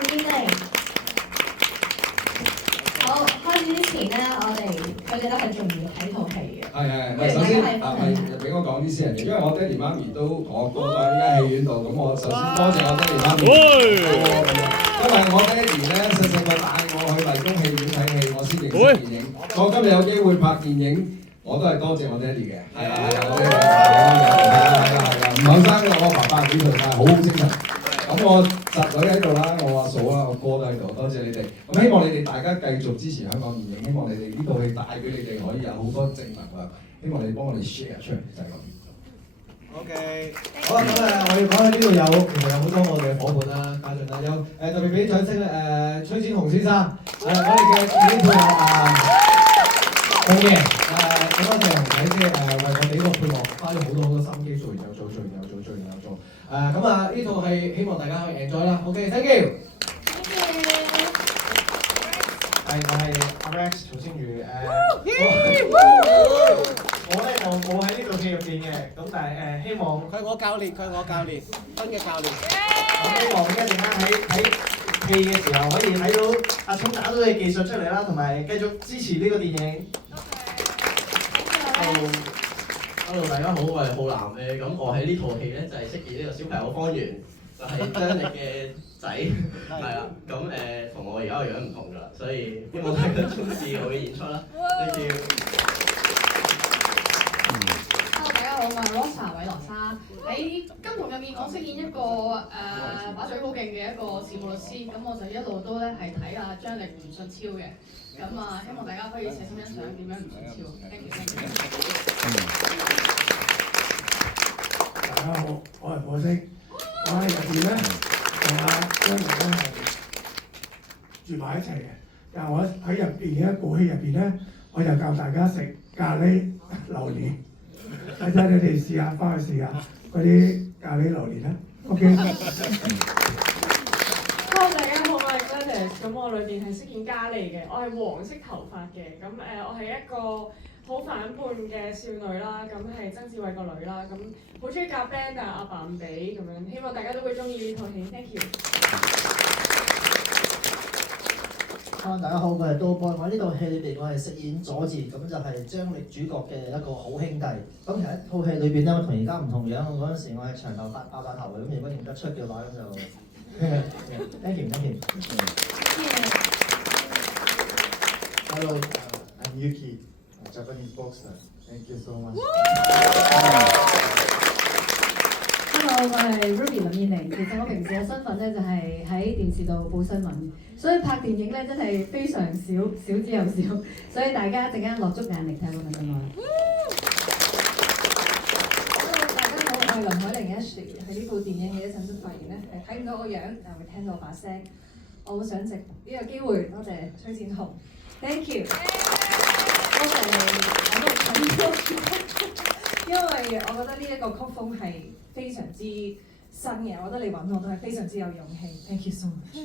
林燕妮。好，開始之前咧，佢哋咧係仲要睇套戲嘅。係，首先俾我講啲私人嘢，因為我爹哋媽咪都我哥都喺呢間戲院度，咁我首先多謝我爹哋媽咪。因為我爹哋咧細個帶我去麗宮戲院睇戲，我先認識電影。我今日有機會拍電影，我都係多謝我爹哋嘅。係啊，唔後生嘅我爸爸幾歲啊，好精神。咁我侄女喺度啦，我阿嫂啦，我哥都喺度，多謝你哋。咁希望你哋大家繼續支持香港電影，希望你哋呢套戲帶俾你哋可以有好多正能量，希望你幫我哋 share 出嚟，就係咁。OK， 好啦，我要講喺呢度其實有好多我哋嘅夥伴啦、家長啦，有特別俾啲掌聲咧，崔展雄先生，我哋嘅電影配樂紅爺，好多謝紅仔即係為我哋呢個配樂花咗好多心機，做完又做，做完又做，做完又做。咁呢套戲希望大家可以 enjoy 啦。OK，thank you。我係阿 Rex 曹星如我咧就冇喺呢套戲入邊嘅，咁但係希望佢係我教練，新嘅教練。咁希望一陣間喺戲嘅時候可以睇到阿聰打到嘅技術出嚟啦，同埋繼續支持呢個電影。Hello， 大家好，我係浩南咁我喺呢套戲咧就係飾演呢個小朋友方圓，就係張力嘅仔，係啦，咁同我而家個樣唔同㗎啦，所以希望大家中意我嘅演出啦。Thank you。Hello， 大家好，我係 Rosa 韋羅莎。喺金童入面，我飾演一個把嘴好勁嘅一個事務律師，咁我就一路都咧係睇阿張力唔順超嘅，咁希望大家可以細心欣賞點樣唔順超。Thank you。大家好，我係火星，我喺入邊咧同阿張力咧係住埋一齊嘅。但係我喺入邊嘅一部戲入邊咧，我就教大家食咖喱榴蓮，睇睇你哋試下，翻去試下嗰啲咖喱榴蓮啦。OK。Hello， 大家好，我係 Gladys， 咁我裏邊係飾演嘉莉嘅，我係黃色頭髮嘅，咁我係一個好反叛嘅少女啦，咁係曾志偉個女啦，咁好中意夾 band 但係阿爸唔俾咁樣，希望大家都會中意呢套戲 ，thank you。Hello， 大家好，我係刀波，我喺呢套戲裏邊我係飾演佐治，咁就係張力主角嘅一個好兄弟。咁其實一套戲裏邊咧，我同而家唔同樣，我嗰陣時我係長頭髮爆炸頭嘅，咁如果認得出嘅話咁就 thank you。Hello， I'm Yuki, Japanese boxer. Thank you so much. Hello， 我係 Ruby 林燕妮。其實我平時嘅身份咧就係喺電視度報新聞，所以拍電影咧真係非常少之又少，所以大家一陣間落足眼力睇我哋咁耐。大家好，我係林海玲 Ashley。喺呢部電影嘅一陣都發現咧係睇唔到我樣，但會聽到我把聲。我好想藉呢個機會多謝崔展雄 ，thank you。多謝你講到咁多，因為我覺得呢一個曲風係非常之新嘅，我覺得你揾我都係非常之有勇氣，thank you so much。